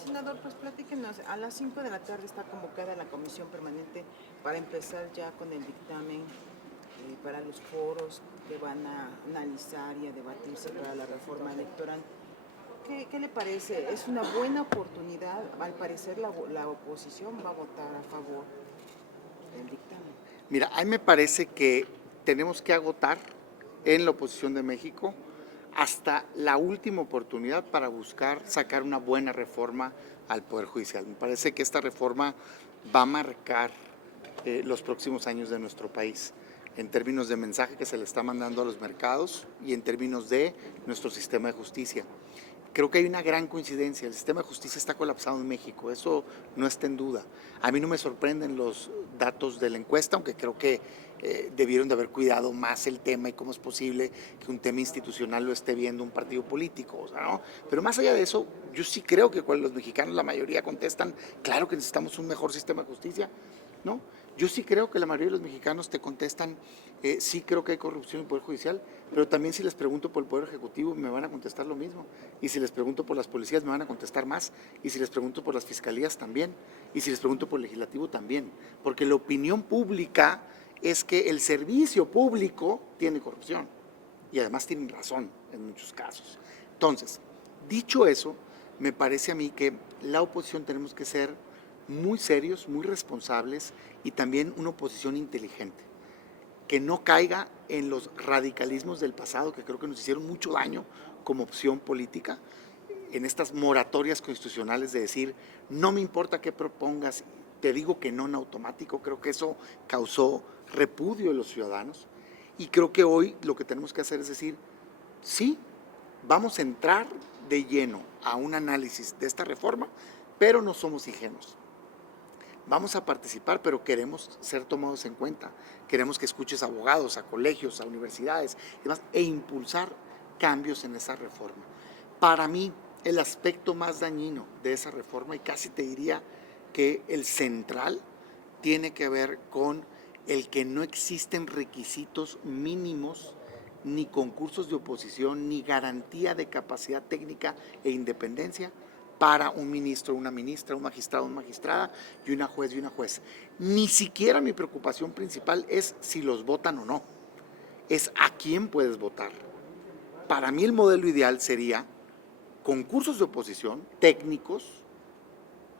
senador, pues platíquenos. A las 5 de la tarde está convocada la comisión permanente para empezar ya con el dictamen para los foros que van a analizar y a debatirse para la reforma electoral. ¿Qué le parece? ¿Es una buena oportunidad? Al parecer la oposición va a votar a favor del dictamen. Mira, a mí me parece que tenemos que agotar en la oposición de México hasta la última oportunidad para buscar sacar una buena reforma al Poder Judicial. Me parece que esta reforma va a marcar los próximos años de nuestro país en términos de mensaje que se le está mandando a los mercados y en términos de nuestro sistema de justicia. Creo que hay una gran coincidencia, el sistema de justicia está colapsado en México, eso no está en duda. A mí no me sorprenden los datos de la encuesta, aunque creo que debieron de haber cuidado más el tema y cómo es posible que un tema institucional lo esté viendo un partido político, o sea, ¿no? Pero más allá de eso, yo sí creo que cuando los mexicanos, la mayoría contestan, claro que necesitamos un mejor sistema de justicia, ¿no? Yo sí creo que la mayoría de los mexicanos te contestan, sí creo que hay corrupción en el Poder Judicial, pero también si les pregunto por el Poder Ejecutivo me van a contestar lo mismo. Y si les pregunto por las policías me van a contestar más. Y si les pregunto por las fiscalías también. Y si les pregunto por el legislativo también. Porque la opinión pública es que el servicio público tiene corrupción. Y además tienen razón en muchos casos. Entonces, dicho eso, me parece a mí que la oposición tenemos que ser muy serios, muy responsables y también una oposición inteligente, que no caiga en los radicalismos del pasado que creo que nos hicieron mucho daño como opción política, en estas moratorias constitucionales de decir, no me importa qué propongas, te digo que no en automático. Creo que eso causó repudio de los ciudadanos y creo que hoy lo que tenemos que hacer es decir, sí, vamos a entrar de lleno a un análisis de esta reforma, pero no somos ingenuos. Vamos a participar, pero queremos ser tomados en cuenta. Queremos que escuches a abogados, a colegios, a universidades y demás, e impulsar cambios en esa reforma. Para mí, el aspecto más dañino de esa reforma, y casi te diría que el central, tiene que ver con el que no existen requisitos mínimos, ni concursos de oposición, ni garantía de capacidad técnica e independencia para un ministro, una ministra, un magistrado, una magistrada y una juez y una juez. Ni siquiera mi preocupación principal es si los votan o no, es a quién puedes votar. Para mí el modelo ideal sería concursos de oposición técnicos,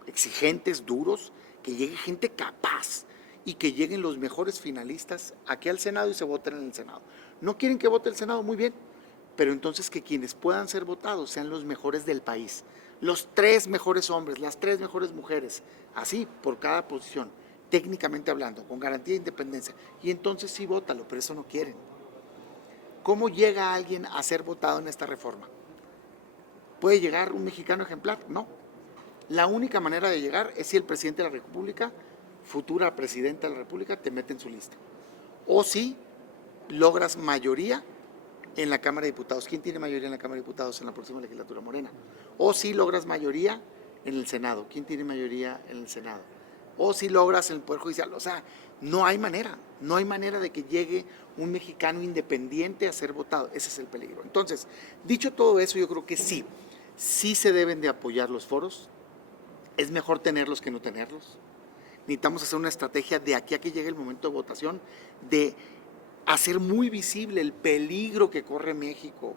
exigentes, duros, que llegue gente capaz y que lleguen los mejores finalistas aquí al Senado y se voten en el Senado. ¿No quieren que vote el Senado? Muy bien, pero entonces que quienes puedan ser votados sean los mejores del país, los 3 mejores hombres, las 3 mejores mujeres, así por cada posición, técnicamente hablando, con garantía de independencia, y entonces sí vótalo, pero eso no quieren. ¿Cómo llega alguien a ser votado en esta reforma? ¿Puede llegar un mexicano ejemplar? No. La única manera de llegar es si el presidente de la República, futura presidenta de la República, te mete en su lista. O si logras mayoría en la Cámara de Diputados. ¿Quién tiene mayoría en la Cámara de Diputados en la próxima legislatura? Morena. O si logras mayoría en el Senado. ¿Quién tiene mayoría en el Senado? O si logras en el Poder Judicial. O sea, no hay manera de que llegue un mexicano independiente a ser votado. Ese es el peligro. Entonces, dicho todo eso, yo creo que sí se deben de apoyar los foros. Es mejor tenerlos que no tenerlos. Necesitamos hacer una estrategia de aquí a que llegue el momento de votación, de hacer muy visible el peligro que corre México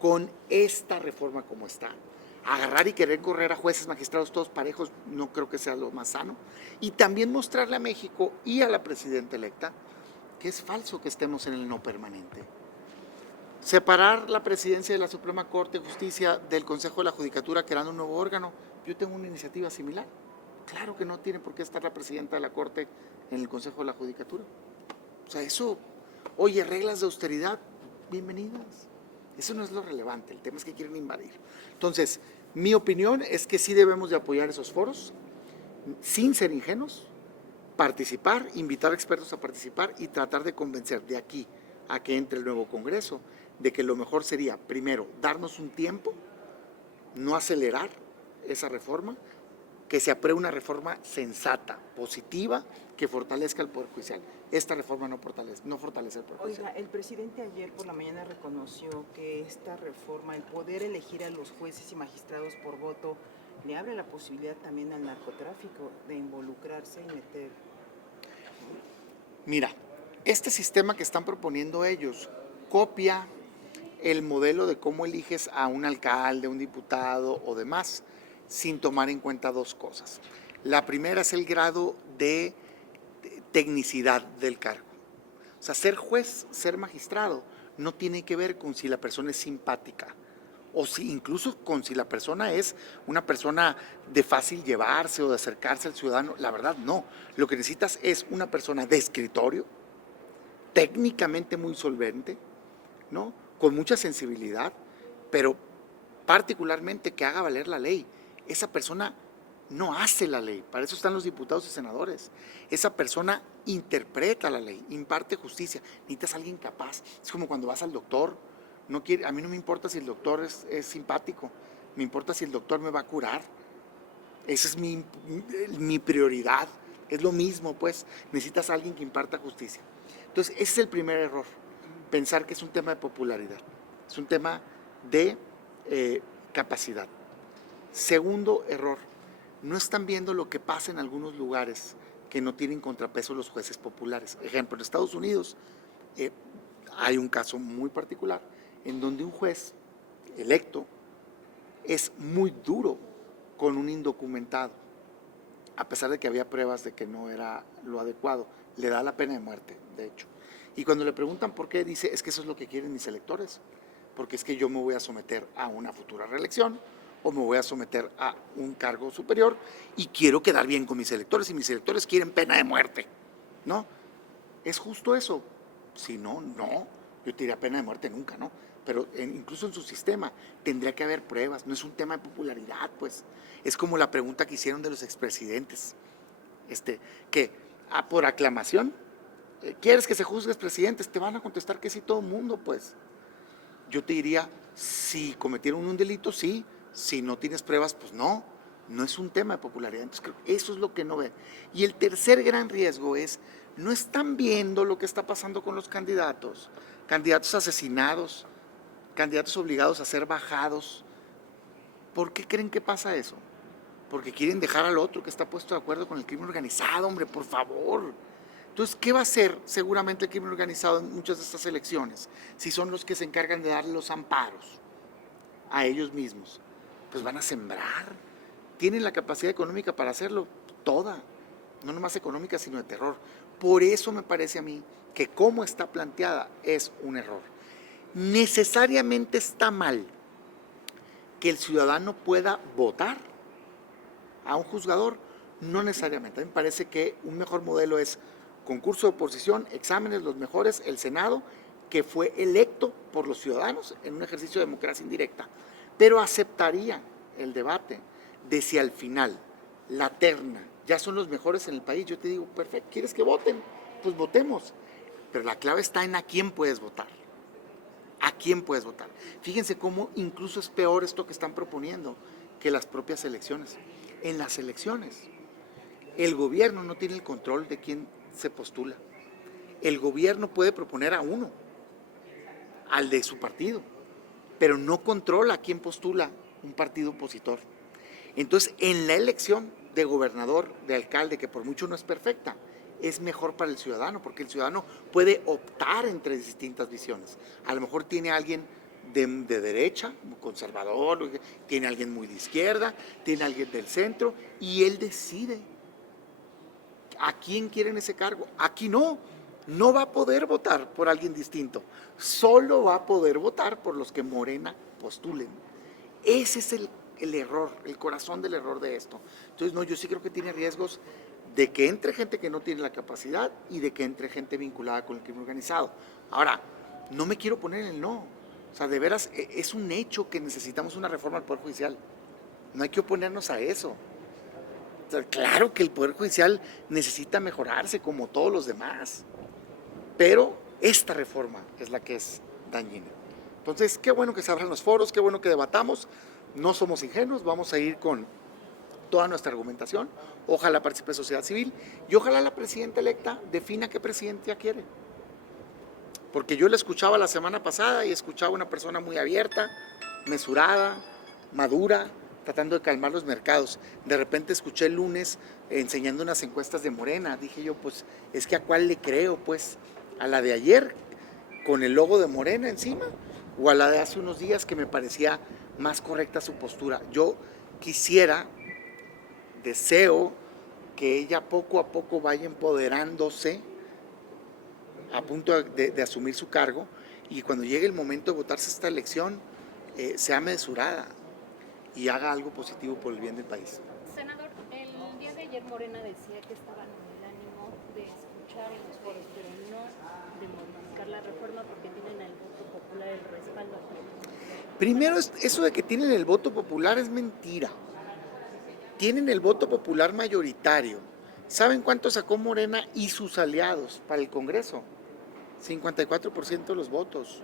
con esta reforma como está. Agarrar y querer correr a jueces, magistrados, todos parejos, no creo que sea lo más sano. Y también mostrarle a México y a la presidenta electa que es falso que estemos en el no permanente. Separar la presidencia de la Suprema Corte de Justicia del Consejo de la Judicatura, creando un nuevo órgano. Yo tengo una iniciativa similar. Claro que no tiene por qué estar la presidenta de la Corte en el Consejo de la Judicatura. O sea, eso, oye, reglas de austeridad, bienvenidas. Eso no es lo relevante, el tema es que quieren invadir. Entonces, mi opinión es que sí debemos de apoyar esos foros, sin ser ingenuos, participar, invitar a expertos a participar y tratar de convencer de aquí a que entre el nuevo Congreso de que lo mejor sería, primero, darnos un tiempo, no acelerar esa reforma, que se apruebe una reforma sensata, positiva, que fortalezca el Poder Judicial. Esta reforma no fortalece el Poder Judicial. Oiga, el presidente ayer por la mañana reconoció que esta reforma, el poder elegir a los jueces y magistrados por voto, le abre la posibilidad también al narcotráfico de involucrarse y meter. Mira, este sistema que están proponiendo ellos copia el modelo de cómo eliges a un alcalde, un diputado o demás, sin tomar en cuenta dos cosas. La primera es el grado de tecnicidad del cargo. O sea, ser juez, ser magistrado, no tiene que ver con si la persona es simpática o si incluso con si la persona es una persona de fácil llevarse o de acercarse al ciudadano. La verdad, no. Lo que necesitas es una persona de escritorio, técnicamente muy solvente, ¿no? Con mucha sensibilidad, pero particularmente que haga valer la ley. Esa persona no hace la ley, para eso están los diputados y senadores. Esa persona interpreta la ley, imparte justicia. Necesitas a alguien capaz. Es como cuando vas al doctor. A mí no me importa si el doctor es simpático, me importa si el doctor me va a curar. Esa es mi prioridad. Es lo mismo, pues. Necesitas a alguien que imparta justicia. Entonces, ese es el primer error. Pensar que es un tema de popularidad. Es un tema de capacidad. Segundo error. No están viendo lo que pasa en algunos lugares que no tienen contrapeso los jueces populares. Ejemplo, en Estados Unidos hay un caso muy particular en donde un juez electo es muy duro con un indocumentado, a pesar de que había pruebas de que no era lo adecuado. Le da la pena de muerte, de hecho. Y cuando le preguntan por qué, dice, es que eso es lo que quieren mis electores, porque es que yo me voy a someter a una futura reelección o me voy a someter a un cargo superior y quiero quedar bien con mis electores y mis electores quieren pena de muerte, ¿no? ¿Es justo eso? Si no, no. Yo te diría pena de muerte nunca, ¿no? Pero incluso en su sistema tendría que haber pruebas, no es un tema de popularidad, pues. Es como la pregunta que hicieron de los expresidentes, que por aclamación, ¿quieres que se juzgue presidentes? Te van a contestar que sí todo el mundo, pues. Yo te diría, si cometieron un delito, sí. Si no tienes pruebas, pues no. No es un tema de popularidad. Entonces, creo que eso es lo que no ven. Y el tercer gran riesgo es, no están viendo lo que está pasando con los candidatos. Candidatos asesinados, candidatos obligados a ser bajados. ¿Por qué creen que pasa eso? Porque quieren dejar al otro que está puesto de acuerdo con el crimen organizado, hombre, por favor. Entonces, ¿qué va a hacer seguramente el crimen organizado en muchas de estas elecciones? Si son los que se encargan de darle los amparos a ellos mismos. Pues van a sembrar. Tienen la capacidad económica para hacerlo toda. No nomás económica, sino de terror. Por eso me parece a mí que cómo está planteada es un error. Necesariamente está mal que el ciudadano pueda votar a un juzgador, no necesariamente. A mí me parece que un mejor modelo es concurso de oposición, exámenes los mejores, el Senado, que fue electo por los ciudadanos en un ejercicio de democracia indirecta. Pero aceptaría el debate de si al final la terna ya son los mejores en el país. Yo te digo, perfecto, ¿quieres que voten? Pues votemos. Pero la clave está en a quién puedes votar. ¿A quién puedes votar? Fíjense cómo incluso es peor esto que están proponiendo que las propias elecciones. En las elecciones, el gobierno no tiene el control de quién se postula. El gobierno puede proponer a uno, al de su partido, pero no controla a quién postula un partido opositor. Entonces, en la elección de gobernador, de alcalde, que por mucho no es perfecta, es mejor para el ciudadano, porque el ciudadano puede optar entre distintas visiones. A lo mejor tiene alguien de derecha, conservador, tiene alguien muy de izquierda, tiene alguien del centro, y él decide a quién quiere en ese cargo. Aquí no va a poder votar por alguien distinto, solo va a poder votar por los que Morena postulen. Ese es el error, el corazón del error de esto. Entonces, no, yo sí creo que tiene riesgos de que entre gente que no tiene la capacidad y de que entre gente vinculada con el crimen organizado. Ahora, no me quiero poner en el no. O sea, de veras, es un hecho que necesitamos una reforma al Poder Judicial. No hay que oponernos a eso. O sea, claro que el Poder Judicial necesita mejorarse como todos los demás, pero esta reforma es la que es dañina. Entonces, qué bueno que se abran los foros, qué bueno que debatamos. No somos ingenuos, vamos a ir con toda nuestra argumentación. Ojalá participe sociedad civil y ojalá la presidenta electa defina qué presidenta quiere. Porque yo la escuchaba la semana pasada y escuchaba una persona muy abierta, mesurada, madura, tratando de calmar los mercados. De repente escuché el lunes enseñando unas encuestas de Morena. Dije yo, pues, es que ¿a cuál le creo? Pues, ¿a la de ayer con el logo de Morena encima? ¿O a la de hace unos días que me parecía más correcta su postura? Yo quisiera, deseo que ella poco a poco vaya empoderándose a punto de asumir su cargo y cuando llegue el momento de votarse esta elección, sea mesurada y haga algo positivo por el bien del país. Senador, el día de ayer Morena decía que estaban en el ánimo de escuchar en los foros, pero no de modificar la reforma porque tienen el voto popular, el respaldo. Primero, eso de que tienen el voto popular es mentira. Tienen el voto popular mayoritario. ¿Saben cuánto sacó Morena y sus aliados para el Congreso? 54% de los votos.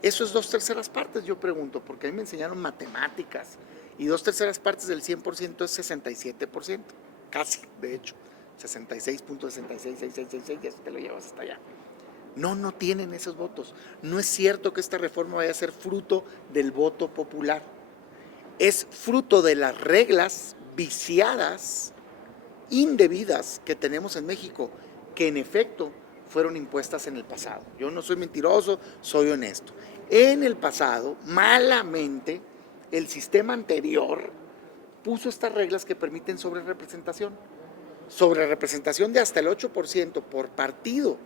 Eso es 2/3 partes, yo pregunto, porque a mí me enseñaron matemáticas y 2/3 partes del 100% es 67%, casi, de hecho, 66.666666, y eso te lo llevas hasta allá. No tienen esos votos. No es cierto que esta reforma vaya a ser fruto del voto popular. Es fruto de las reglas viciadas, indebidas que tenemos en México, que en efecto fueron impuestas en el pasado. Yo no soy mentiroso, soy honesto. En el pasado, malamente, el sistema anterior puso estas reglas que permiten sobrerepresentación de hasta el 8% por partido,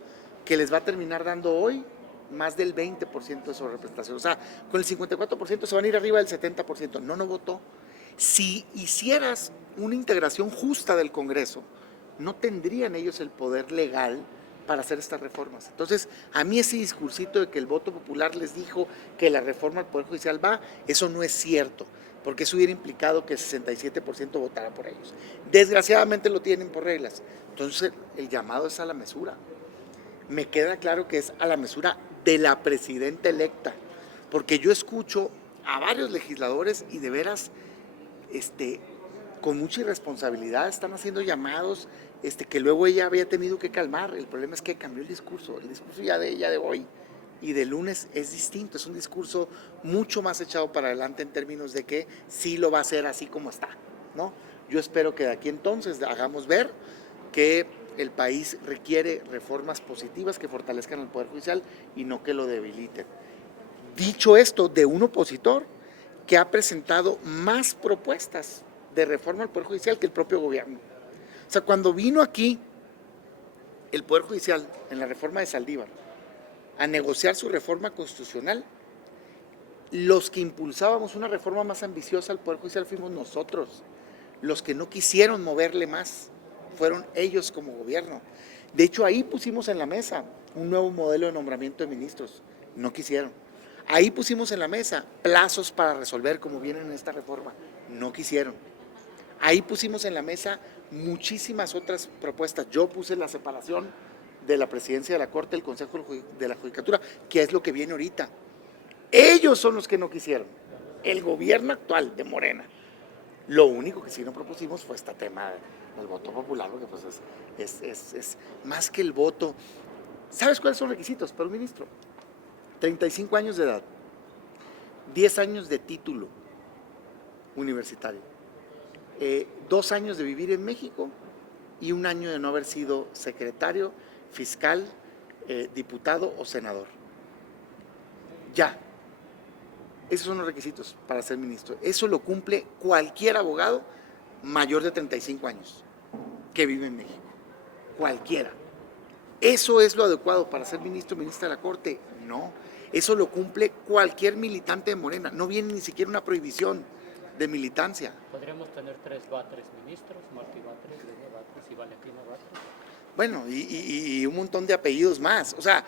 que les va a terminar dando hoy más del 20% de sobrerepresentación. O sea, con el 54% se van a ir arriba del 70%. No votó. Si hicieras una integración justa del Congreso, no tendrían ellos el poder legal para hacer estas reformas. Entonces, a mí ese discursito de que el voto popular les dijo que la reforma al Poder Judicial va, eso no es cierto, porque eso hubiera implicado que el 67% votara por ellos. Desgraciadamente lo tienen por reglas. Entonces, el llamado es a la mesura. Me queda claro que es a la mesura de la presidenta electa, porque yo escucho a varios legisladores y de veras, con mucha irresponsabilidad están haciendo llamados que luego ella había tenido que calmar. El problema es que cambió el discurso ya de ella de hoy y de lunes es distinto, es un discurso mucho más echado para adelante en términos de que sí lo va a hacer así como está, ¿no? Yo espero que de aquí entonces hagamos ver que el país requiere reformas positivas que fortalezcan el Poder Judicial y no que lo debiliten. Dicho esto, de un opositor que ha presentado más propuestas de reforma al Poder Judicial que el propio gobierno. O sea, cuando vino aquí el Poder Judicial en la reforma de Saldívar a negociar su reforma constitucional, los que impulsábamos una reforma más ambiciosa al Poder Judicial fuimos nosotros. Los que no quisieron moverle más fueron ellos como gobierno. De hecho, ahí pusimos en la mesa un nuevo modelo de nombramiento de ministros. No quisieron. Ahí pusimos en la mesa plazos para resolver como vienen en esta reforma. No quisieron. Ahí pusimos en la mesa muchísimas otras propuestas. Yo puse la separación de la presidencia de la Corte, el Consejo de la Judicatura, que es lo que viene ahorita. Ellos son los que no quisieron. El gobierno actual de Morena. Lo único que sí no propusimos fue este tema del voto popular, porque pues es más que el voto. ¿Sabes cuáles son los requisitos para un ministro? 35 años de edad, 10 años de título universitario, 2 años de vivir en México y 1 año de no haber sido secretario, fiscal, diputado o senador. Ya. Esos son los requisitos para ser ministro. Eso lo cumple cualquier abogado mayor de 35 años que vive en México. Cualquiera. ¿Eso es lo adecuado para ser ministro o ministra de la Corte? No. Eso lo cumple cualquier militante de Morena. No viene ni siquiera una prohibición de militancia. ¿Podríamos tener 3 Batres ministros? Martí Batres, Lenia Batres y Valentina Batres. Bueno, y un montón de apellidos más. O sea,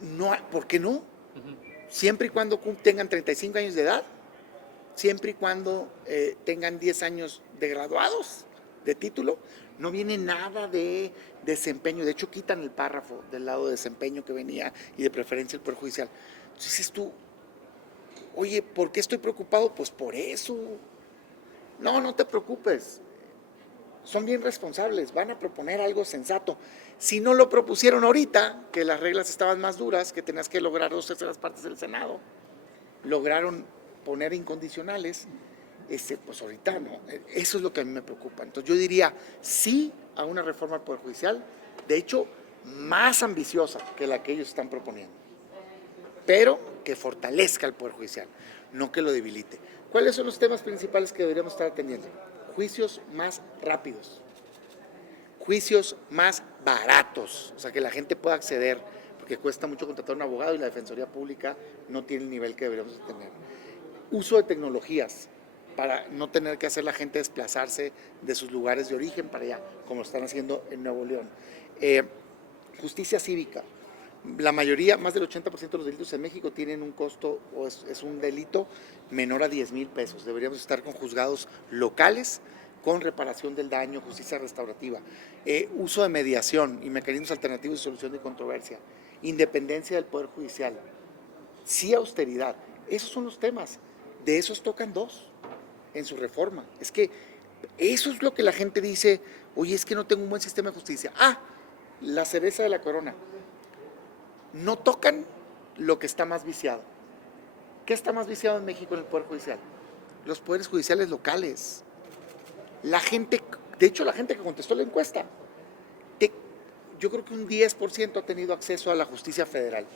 no, ¿por qué no? Siempre y cuando tengan 35 años de edad, siempre y cuando tengan 10 años de graduados, de título, no viene nada de desempeño. De hecho, quitan el párrafo del lado de desempeño que venía y de preferencia el Poder Judicial. Entonces dices tú, oye, ¿por qué estoy preocupado? Pues por eso. No te preocupes. Son bien responsables, van a proponer algo sensato. Si no lo propusieron ahorita, que las reglas estaban más duras, que tenías que lograr 2/3 partes del Senado, lograron poner incondicionales pues ahorita no. Eso es lo que a mí me preocupa. Entonces yo diría sí a una reforma al Poder Judicial, de hecho, más ambiciosa que la que ellos están proponiendo, pero que fortalezca el Poder Judicial, no que lo debilite. ¿Cuáles son los temas principales que deberíamos estar atendiendo? Juicios más rápidos, juicios más baratos, o sea, que la gente pueda acceder, porque cuesta mucho contratar a un abogado y la Defensoría Pública no tiene el nivel que deberíamos tener. Uso de tecnologías para no tener que hacer la gente desplazarse de sus lugares de origen para allá, como lo están haciendo en Nuevo León. Justicia cívica. La mayoría, más del 80% de los delitos en México tienen un costo o es un delito menor a 10,000 pesos. Deberíamos estar con juzgados locales, con reparación del daño, justicia restaurativa, uso de mediación y mecanismos alternativos de solución de controversia, independencia del Poder Judicial, sí austeridad. Esos son los temas. De esos tocan 2 en su reforma. Es que eso es lo que la gente dice, oye, es que no tengo un buen sistema de justicia. La cereza de la corona. No tocan lo que está más viciado. ¿Qué está más viciado en México en el Poder Judicial? Los poderes judiciales locales. La gente, de hecho la gente que contestó la encuesta, yo creo que un 10% ha tenido acceso a la justicia federal.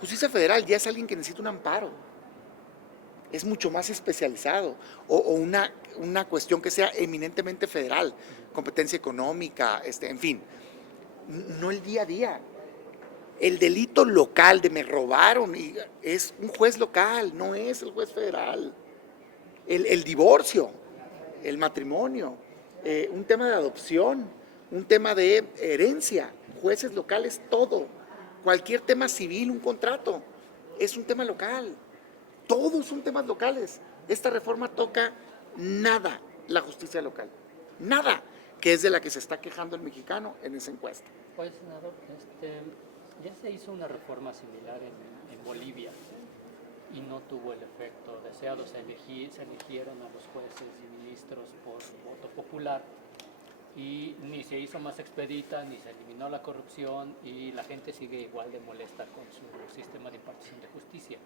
Justicia federal ya es alguien que necesita un amparo. Es mucho más especializado, o una cuestión que sea eminentemente federal, competencia económica, en fin, no el día a día. El delito local de me robaron es un juez local, no es el juez federal. El divorcio, el matrimonio, un tema de adopción, un tema de herencia, jueces locales, todo. Cualquier tema civil, un contrato, es un tema local. Todos son temas locales. Esta reforma toca nada la justicia local, nada, que es de la que se está quejando el mexicano en esa encuesta. Pues, senador, ya se hizo una reforma similar en Bolivia y no tuvo el efecto deseado. Se eligieron a los jueces y ministros por voto popular y ni se hizo más expedita, ni se eliminó la corrupción y la gente sigue igual de molesta con su sistema de impartición de justicia.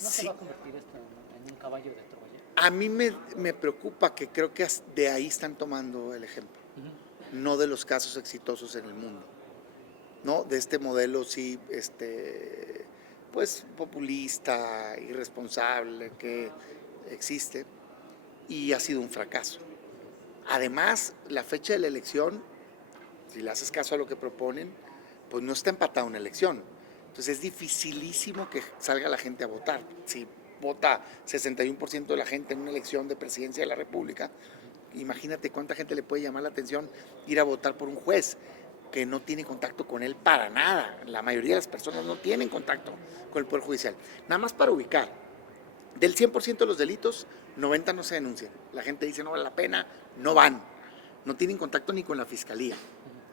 ¿No se va a convertir esto en un caballo de Troya? A mí me preocupa que creo que de ahí están tomando el ejemplo, no de los casos exitosos en el mundo, ¿no? De este modelo sí, pues populista, irresponsable que existe y ha sido un fracaso. Además, la fecha de la elección, si le haces caso a lo que proponen, pues no está empatada una elección. Entonces es dificilísimo que salga la gente a votar. Si vota 61% de la gente en una elección de presidencia de la República, imagínate cuánta gente le puede llamar la atención ir a votar por un juez que no tiene contacto con él para nada. La mayoría de las personas no tienen contacto con el Poder Judicial. Nada más para ubicar, del 100% de los delitos, 90 no se denuncian. La gente dice no vale la pena, no van. No tienen contacto ni con la Fiscalía,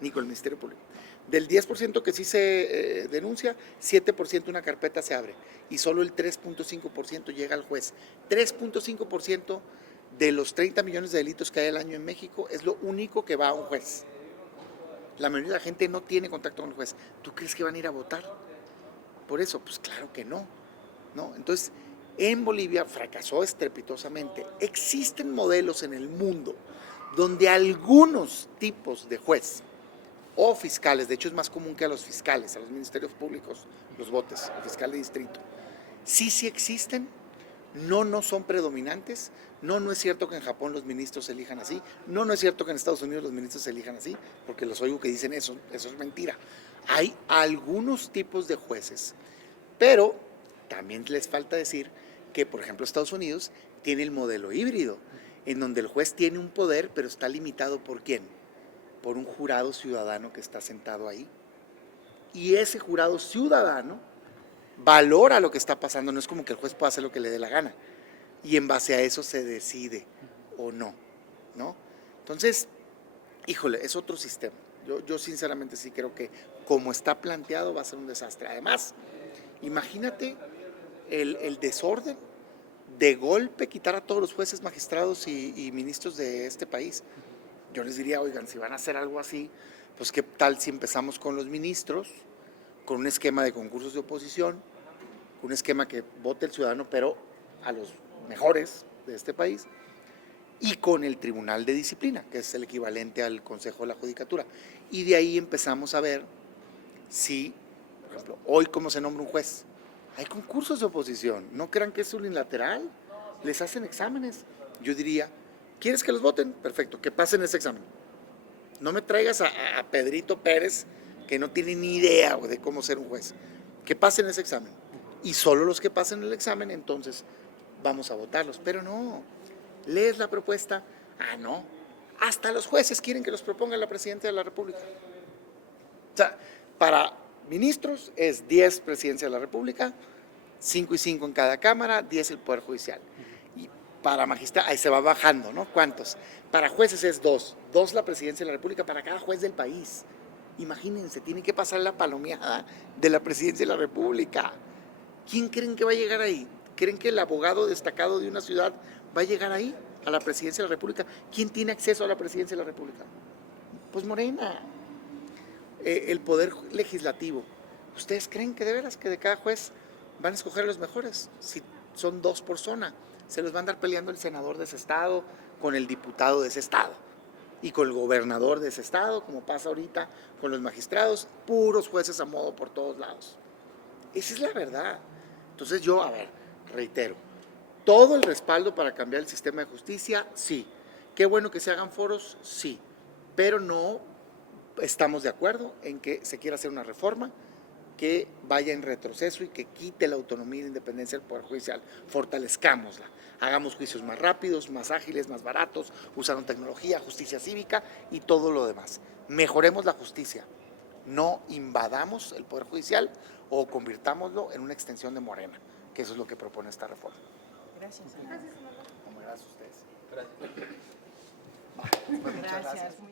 ni con el Ministerio Público. Del 10% que sí se denuncia, 7% una carpeta se abre y solo el 3.5% llega al juez. 3.5% de los 30 millones de delitos que hay al año en México es lo único que va a un juez. La mayoría de la gente no tiene contacto con el juez. ¿Tú crees que van a ir a votar por eso? Pues claro que no, ¿no? Entonces, en Bolivia fracasó estrepitosamente. Existen modelos en el mundo donde algunos tipos de juez o fiscales, de hecho es más común que a los fiscales, a los ministerios públicos, los votes, el fiscal de distrito, sí existen, no son predominantes, no es cierto que en Japón los ministros se elijan así, no es cierto que en Estados Unidos los ministros se elijan así, porque los oigo que dicen eso es mentira. Hay algunos tipos de jueces, pero también les falta decir que, por ejemplo, Estados Unidos tiene el modelo híbrido, en donde el juez tiene un poder, pero está limitado ¿por quién? Por un jurado ciudadano que está sentado ahí. Y ese jurado ciudadano valora lo que está pasando, no es como que el juez pueda hacer lo que le dé la gana. Y en base a eso se decide o no, ¿no? Entonces, híjole, es otro sistema. Yo sinceramente sí creo que como está planteado va a ser un desastre. Además, imagínate el desorden, de golpe quitar a todos los jueces, magistrados y ministros de este país. Yo les diría, oigan, si van a hacer algo así, pues qué tal si empezamos con los ministros, con un esquema de concursos de oposición, con un esquema que vote el ciudadano, pero a los mejores, de este país, y con el Tribunal de Disciplina, que es el equivalente al Consejo de la Judicatura. Y de ahí empezamos a ver si, por ejemplo, hoy cómo se nombra un juez. Hay concursos de oposición, no crean que es unilateral, les hacen exámenes. Yo diría, ¿quieres que los voten? Perfecto, que pasen ese examen. No me traigas a Pedrito Pérez, que no tiene ni idea de cómo ser un juez. Que pasen ese examen. Y solo los que pasen el examen, entonces vamos a votarlos. Pero no, lees la propuesta, no, hasta los jueces quieren que los proponga la Presidenta de la República. O sea, para ministros es 10 Presidencia de la República, 5 y 5 en cada Cámara, 10 el Poder Judicial. Y para magistrados, ahí se va bajando, ¿no? ¿Cuántos? Para jueces es 2 la Presidencia de la República para cada juez del país. Imagínense, tiene que pasar la palomeada de la Presidencia de la República. ¿Quién creen que va a llegar ahí? ¿Creen que el abogado destacado de una ciudad va a llegar ahí, a la Presidencia de la República? ¿Quién tiene acceso a la Presidencia de la República? Pues Morena. El Poder Legislativo. ¿Ustedes creen que de veras que de cada juez van a escoger los mejores? Si son 2 por zona, se los va a andar peleando el senador de ese estado con el diputado de ese estado y con el gobernador de ese estado, como pasa ahorita con los magistrados, puros jueces a modo por todos lados. Esa es la verdad. Entonces yo, reitero, todo el respaldo para cambiar el sistema de justicia, sí. Qué bueno que se hagan foros, sí. Pero no estamos de acuerdo en que se quiera hacer una reforma que vaya en retroceso y que quite la autonomía y la independencia del Poder Judicial. Fortalezcámosla. Hagamos juicios más rápidos, más ágiles, más baratos, usando tecnología, justicia cívica y todo lo demás. Mejoremos la justicia. No invadamos el Poder Judicial o convirtámoslo en una extensión de Morena, que eso es lo que propone esta reforma. Gracias. Gracias a ustedes. Gracias. Muy amable.